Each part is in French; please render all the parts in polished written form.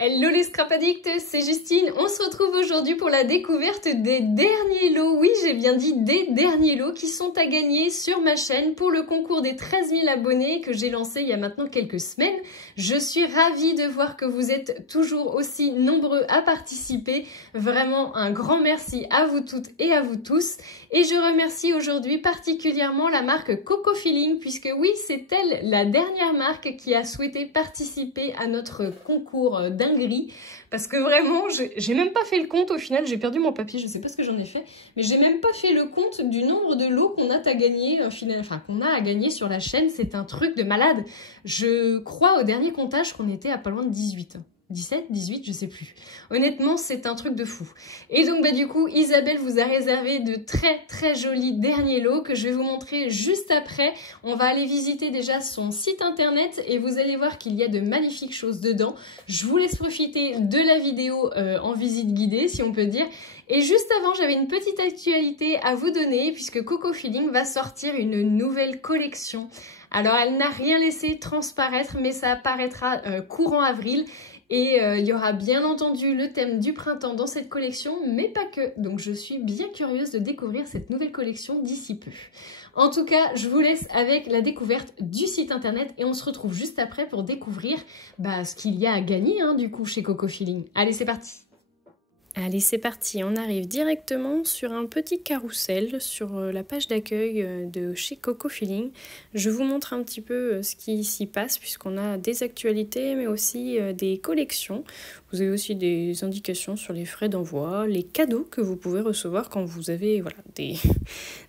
Hello les scrap addicts, c'est Justine. On se retrouve aujourd'hui pour la découverte des derniers lots. Oui, j'ai bien dit des derniers lots qui sont à gagner sur ma chaîne pour le concours des 13 000 abonnés que j'ai lancé il y a maintenant quelques semaines. Je suis ravie de voir que vous êtes toujours aussi nombreux à participer. Vraiment un grand merci à vous toutes et à vous tous. Et je remercie aujourd'hui particulièrement la marque Coco Feeling puisque oui, c'est elle la dernière marque qui a souhaité participer à notre concours dinguerie. Parce que vraiment, j'ai même pas fait le compte au final, j'ai perdu mon papier, je sais pas ce que j'en ai fait, mais j'ai même pas fait le compte du nombre de lots qu'on a à gagner, qu'on a à gagner sur la chaîne, c'est un truc de malade. Je crois au dernier comptage qu'on était à pas loin de 18. 17, 18, je sais plus. Honnêtement, c'est un truc de fou. Et donc, du coup, Isabelle vous a réservé de très jolis derniers lots que je vais vous montrer juste après. On va aller visiter déjà son site internet et vous allez voir qu'il y a de magnifiques choses dedans. Je vous laisse profiter de la vidéo en visite guidée, si on peut dire. Et juste avant, j'avais une petite actualité à vous donner puisque Coco Feeling va sortir une nouvelle collection. Alors, elle n'a rien laissé transparaître, mais ça apparaîtra courant avril. Et il y aura bien entendu le thème du printemps dans cette collection, mais pas que. Donc je suis bien curieuse de découvrir cette nouvelle collection d'ici peu. En tout cas, je vous laisse avec la découverte du site internet et on se retrouve juste après pour découvrir ce qu'il y a à gagner du coup chez Coco Feeling. Allez, c'est parti! Allez, c'est parti, on arrive directement sur un petit carrousel sur la page d'accueil de chez Coco Feeling. Je vous montre un petit peu ce qui s'y passe puisqu'on a des actualités mais aussi des collections. Vous avez aussi des indications sur les frais d'envoi, les cadeaux que vous pouvez recevoir quand vous avez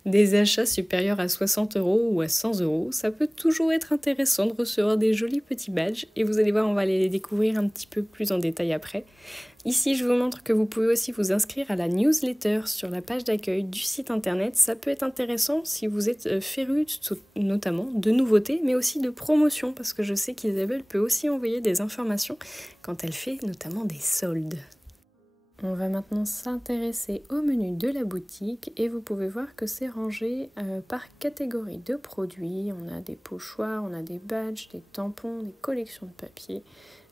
des achats supérieurs à 60 € ou à 100 €. Ça peut toujours être intéressant de recevoir des jolis petits badges et vous allez voir, on va aller les découvrir un petit peu plus en détail après. Ici, je vous montre que vous pouvez aussi vous inscrire à la newsletter sur la page d'accueil du site internet. Ça peut être intéressant si vous êtes féru notamment de nouveautés, mais aussi de promotions, parce que je sais qu'Isabelle peut aussi envoyer des informations quand elle fait notamment des soldes. On va maintenant s'intéresser au menu de la boutique et vous pouvez voir que c'est rangé par catégorie de produits. On a des pochoirs, on a des badges, des tampons, des collections de papier.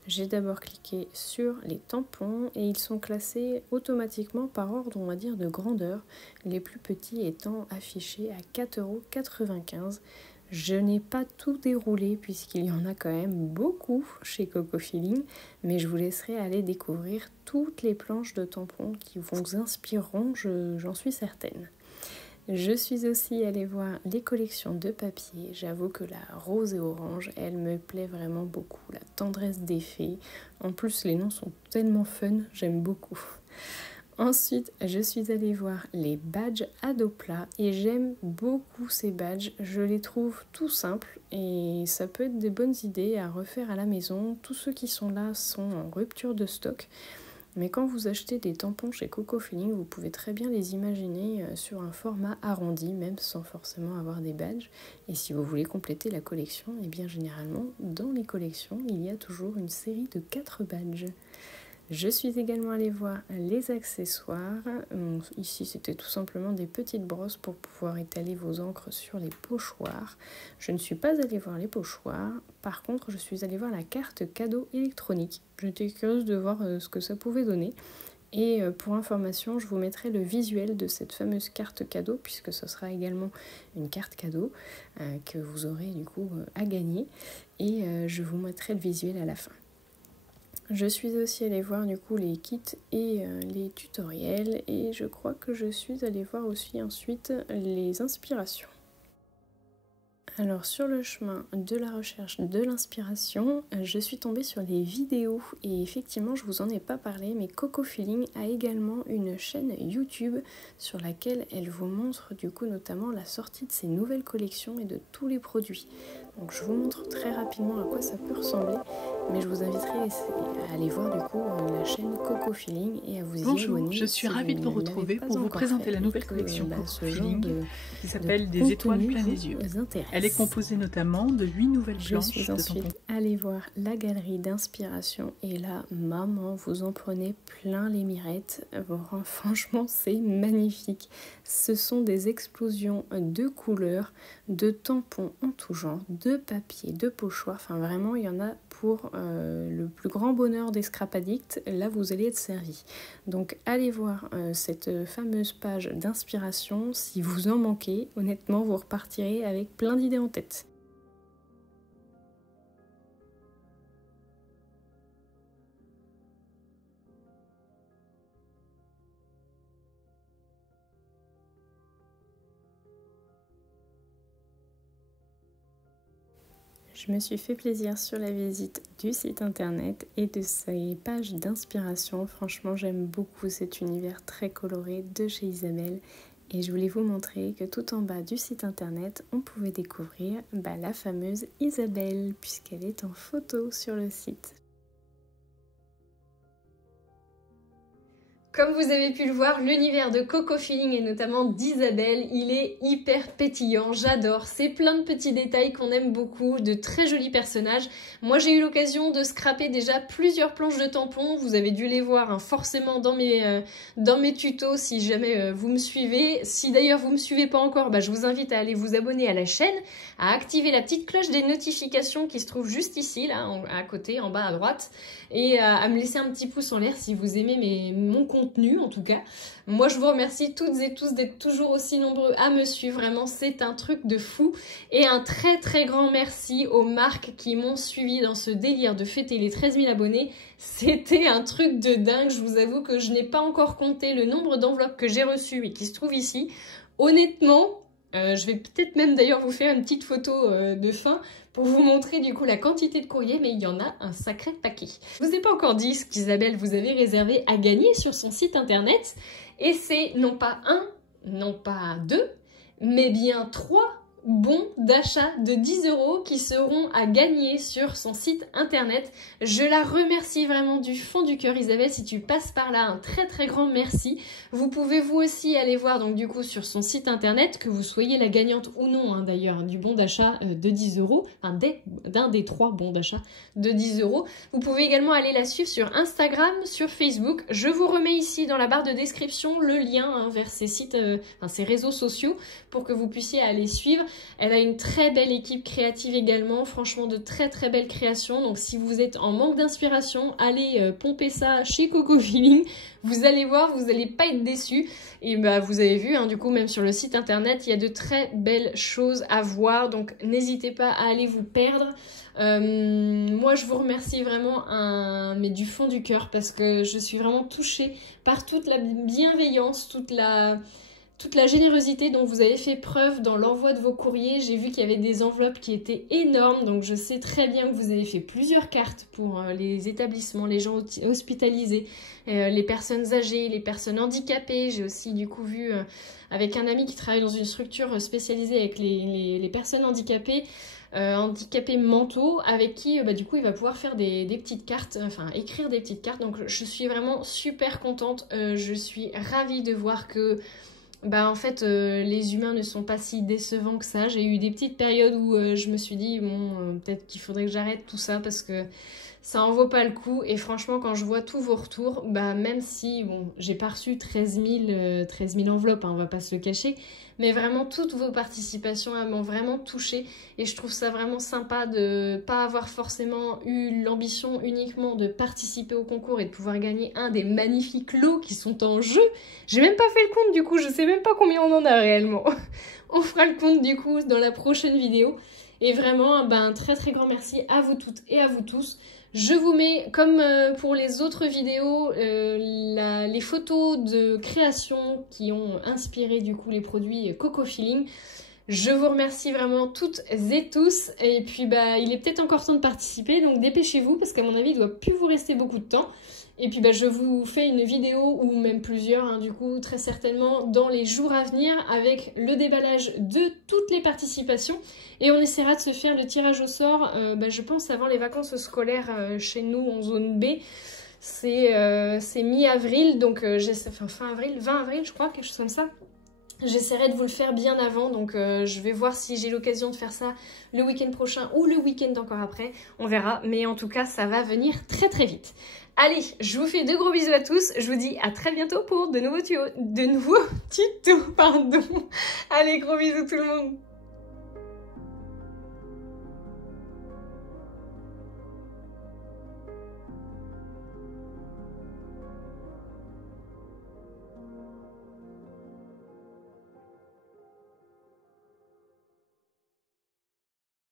J'ai d'abord cliqué sur les tampons et ils sont classés automatiquement par ordre, on va dire, de grandeur, les plus petits étant affichés à 4,95 €. Je n'ai pas tout déroulé puisqu'il y en a quand même beaucoup chez Coco Feeling, mais je vous laisserai aller découvrir toutes les planches de tampons qui vous inspireront, j'en suis certaine. Je suis aussi allée voir les collections de papier. J'avoue que la rose et orange, elle me plaît vraiment beaucoup. La tendresse des fées. En plus, les noms sont tellement fun, j'aime beaucoup. Ensuite, je suis allée voir les badges Adopla et j'aime beaucoup ces badges. Je les trouve tout simples et ça peut être des bonnes idées à refaire à la maison. Tous ceux qui sont là sont en rupture de stock. Mais quand vous achetez des tampons chez Coco Feeling, vous pouvez très bien les imaginer sur un format arrondi, même sans forcément avoir des badges. Et si vous voulez compléter la collection, eh bien généralement, dans les collections, il y a toujours une série de 4 badges. Je suis également allée voir les accessoires. Ici, c'était tout simplement des petites brosses pour pouvoir étaler vos encres sur les pochoirs. Je ne suis pas allée voir les pochoirs. Par contre, je suis allée voir la carte cadeau électronique. J'étais curieuse de voir ce que ça pouvait donner. Et pour information, je vous mettrai le visuel de cette fameuse carte cadeau, puisque ce sera également une carte cadeau que vous aurez du coup à gagner. Et je vous mettrai le visuel à la fin. Je suis aussi allée voir du coup les kits et les tutoriels et je crois que je suis allée voir aussi ensuite les inspirations. Alors sur le chemin de la recherche de l'inspiration, je suis tombée sur les vidéos et effectivement je vous en ai pas parlé mais Coco Feeling a également une chaîne YouTube sur laquelle elle vous montre du coup notamment la sortie de ses nouvelles collections et de tous les produits. Donc je vous montre très rapidement à quoi ça peut ressembler, mais je vous inviterai à aller voir du coup la chaîne Coco Feeling et à vous y abonner. Bonjour, je suis ravie de vous retrouver pour vous présenter la nouvelle collection Coco Feeling qui s'appelle Des étoiles plein les yeux. Elle est composée notamment de 8 nouvelles planches. Je suis ensuite allée voir la galerie d'inspiration et là, maman, vous en prenez plein les mirettes. Franchement, c'est magnifique. Ce sont des explosions de couleurs, de tampons en tout genre, de papier, de pochoirs. Enfin, vraiment, il y en a pour le plus grand bonheur des scrap addicts. Là, vous allez être servi. Donc, allez voir cette fameuse page d'inspiration. Si vous en manquez, honnêtement, vous repartirez avec plein d'idées en tête. Je me suis fait plaisir sur la visite du site internet et de ses pages d'inspiration. Franchement, j'aime beaucoup cet univers très coloré de chez Isabelle. Et je voulais vous montrer que tout en bas du site internet, on pouvait découvrir la fameuse Isabelle, puisqu'elle est en photo sur le site. Comme vous avez pu le voir, l'univers de Coco Feeling et notamment d'Isabelle, il est hyper pétillant, j'adore. C'est plein de petits détails qu'on aime beaucoup, de très jolis personnages. Moi j'ai eu l'occasion de scraper déjà plusieurs planches de tampons, vous avez dû les voir hein, forcément dans mes tutos si jamais vous me suivez. Si d'ailleurs vous ne me suivez pas encore, je vous invite à aller vous abonner à la chaîne, à activer la petite cloche des notifications qui se trouve juste ici, là, à côté, en bas à droite, et à me laisser un petit pouce en l'air si vous aimez mon contenu en tout cas. Moi je vous remercie toutes et tous d'être toujours aussi nombreux à me suivre, vraiment c'est un truc de fou. Et un très très grand merci aux marques qui m'ont suivi dans ce délire de fêter les 13 000 abonnés. C'était un truc de dingue, je vous avoue que je n'ai pas encore compté le nombre d'enveloppes que j'ai reçues et qui se trouvent ici. Honnêtement, je vais peut-être même d'ailleurs vous faire une petite photo de fin pour vous montrer du coup la quantité de courrier, mais il y en a un sacré paquet. Je vous ai pas encore dit ce qu'Isabelle vous avait réservé à gagner sur son site internet, et c'est non pas un, non pas deux, mais bien 3 bons d'achat de 10 € qui seront à gagner sur son site internet. Je la remercie vraiment du fond du cœur Isabelle, si tu passes par là, un très très grand merci. Vous pouvez vous aussi aller voir donc du coup sur son site internet, que vous soyez la gagnante ou non hein, d'ailleurs du bon d'achat de 10 €, enfin d'un des 3 bons d'achat de 10 €. Vous pouvez également aller la suivre sur Instagram, sur Facebook. Je vous remets ici dans la barre de description le lien hein, vers ses sites, ses réseaux sociaux pour que vous puissiez aller suivre. Elle a une très belle équipe créative également, franchement de très très belles créations. Donc si vous êtes en manque d'inspiration, allez pomper ça chez Coco Feeling. Vous allez voir, vous n'allez pas être déçus. Et vous avez vu, hein, du coup même sur le site internet, il y a de très belles choses à voir. Donc n'hésitez pas à aller vous perdre. Moi je vous remercie vraiment mais du fond du cœur, parce que je suis vraiment touchée par toute la bienveillance, toute la générosité dont vous avez fait preuve dans l'envoi de vos courriers. J'ai vu qu'il y avait des enveloppes qui étaient énormes, donc je sais très bien que vous avez fait plusieurs cartes pour les établissements, les gens hospitalisés, les personnes âgées, les personnes handicapées. J'ai aussi du coup vu avec un ami qui travaille dans une structure spécialisée avec les personnes handicapées, handicapés mentaux, avec qui du coup il va pouvoir faire des petites cartes, enfin écrire des petites cartes. Donc je suis vraiment super contente, je suis ravie de voir que en fait les humains ne sont pas si décevants que ça. J'ai eu des petites périodes où je me suis dit bon peut-être qu'il faudrait que j'arrête tout ça parce que ça en vaut pas le coup. Et franchement quand je vois tous vos retours, même si bon j'ai pas reçu 13 000 enveloppes hein, on va pas se le cacher, mais vraiment toutes vos participations elles m'ont vraiment touchée, et je trouve ça vraiment sympa de pas avoir forcément eu l'ambition uniquement de participer au concours et de pouvoir gagner un des magnifiques lots qui sont en jeu. J'ai même pas fait le compte du coup, je sais même pas combien on en a réellement. On fera le compte du coup dans la prochaine vidéo. Et vraiment un très très grand merci à vous toutes et à vous tous. Je vous mets, comme pour les autres vidéos, les photos de création qui ont inspiré du coup les produits Coco Feeling. Je vous remercie vraiment toutes et tous. Et puis il est peut-être encore temps de participer, donc dépêchez-vous parce qu'à mon avis il ne doit plus vous rester beaucoup de temps. Et puis je vous fais une vidéo, ou même plusieurs, hein, du coup très certainement dans les jours à venir, avec le déballage de toutes les participations. Et on essaiera de se faire le tirage au sort, je pense avant les vacances scolaires chez nous en zone B. C'est mi-avril, donc fin avril, 20 avril je crois, quelque chose comme ça. J'essaierai de vous le faire bien avant, donc je vais voir si j'ai l'occasion de faire ça le week-end prochain ou le week-end encore après. On verra, mais en tout cas, ça va venir très très vite. Allez, je vous fais de gros bisous à tous. Je vous dis à très bientôt pour de nouveaux tutos. Allez, gros bisous tout le monde.